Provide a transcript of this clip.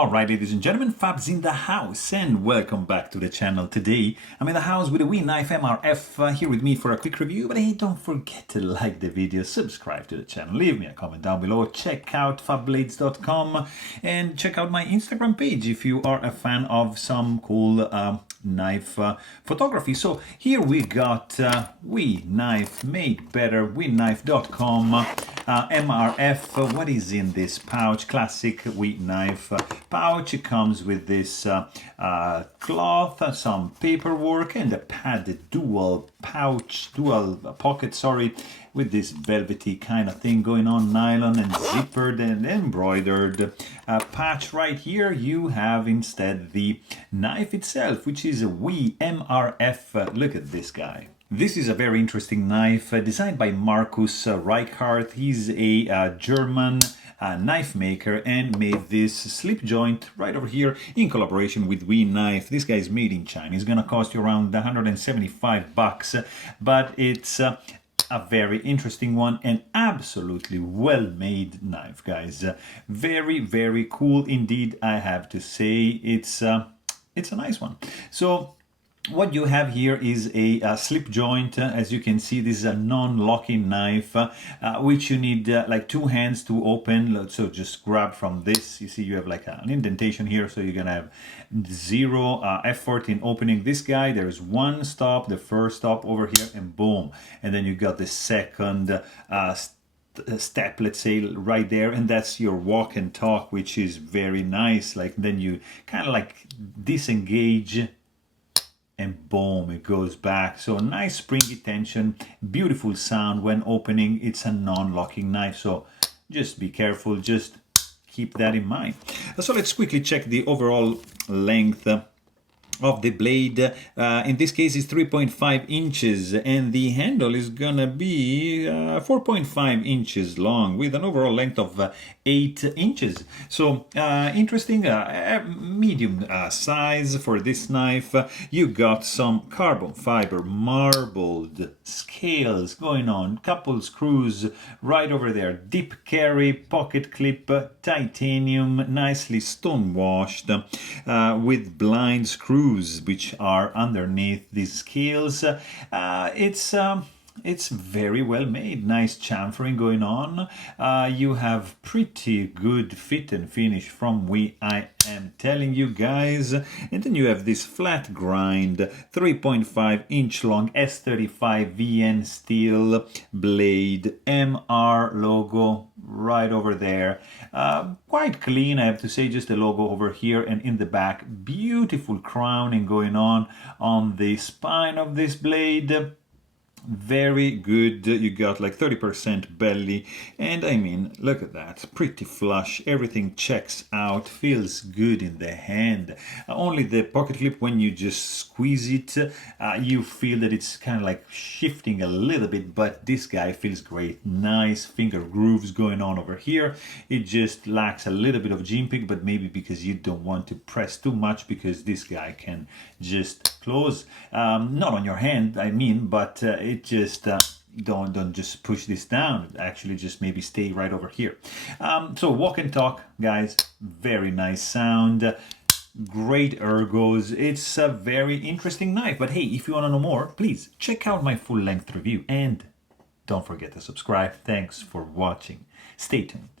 Alright, ladies and gentlemen, Fab's in the house and welcome back to the channel. Today I'm in the house with a wee knife MRF here with me for a quick review, but hey, don't forget to like the video, subscribe to the channel, leave me a comment down below, check out fablades.com and check out my Instagram page if you are a fan of some cool knife photography. So here we got wee knife made better, weeknife.com. MRF, what is in this pouch? Classic wheat knife pouch. It comes with this cloth, some paperwork, and a padded dual pocket, sorry, with this velvety kind of thing going on, nylon and zippered and embroidered patch. Right here you have instead the knife itself, which is a wee MRF. Look at this guy. This is a very interesting knife designed by Markus Reichhardt. He's a German knife maker and made this slip joint right over here in collaboration with We Knife. This guy is made in China. It's gonna cost you around 175 bucks, but it's a very interesting one and absolutely well-made knife, guys. Very, very cool indeed, I have to say. It's a nice one. So what you have here is a slip joint. As you can see, this is a non-locking knife, which you need like two hands to open. So just grab from this. You see you have like an indentation here, so you're gonna have zero effort in opening this guy. There's one stop, the first stop over here, and boom. And then you got the second step, let's say, right there, and that's your walk and talk, which is very nice. Like then you kind of like disengage and boom, it goes back. So nice springy tension, beautiful sound when opening. It's a non-locking knife, so just be careful, just keep that in mind. So let's quickly check the overall length of the blade. In this case it's 3.5 inches and the handle is gonna be 4.5 inches long with an overall length of 8 inches. So interesting, medium size for this knife. You got some carbon fiber marbled scales going on, couple screws right over there, deep carry, pocket clip, titanium, nicely stone washed with blind screws which are underneath these scales. It's very well made, nice chamfering going on. You have pretty good fit and finish from I am telling you guys. And then you have this flat grind 3.5 inch long S35 VN steel blade, MR logo right over there. Quite clean, I have to say, just the logo over here and in the back. Beautiful crowning going on the spine of this blade. Very good. You got like 30% belly, and I mean, look at that, pretty flush, everything checks out, feels good in the hand. Only the pocket clip, when you just squeeze it, you feel that it's kind of like shifting a little bit, but this guy feels great. Nice finger grooves going on over here. It just lacks a little bit of jimping, but maybe because you don't want to press too much, because this guy can just close, not on your hand, I mean, but it just don't just push this down. Actually, just maybe stay right over here. So walk and talk, guys. Very nice sound. Great ergos. It's a very interesting knife. But hey, if you want to know more, please check out my full-length review and don't forget to subscribe. Thanks for watching. Stay tuned.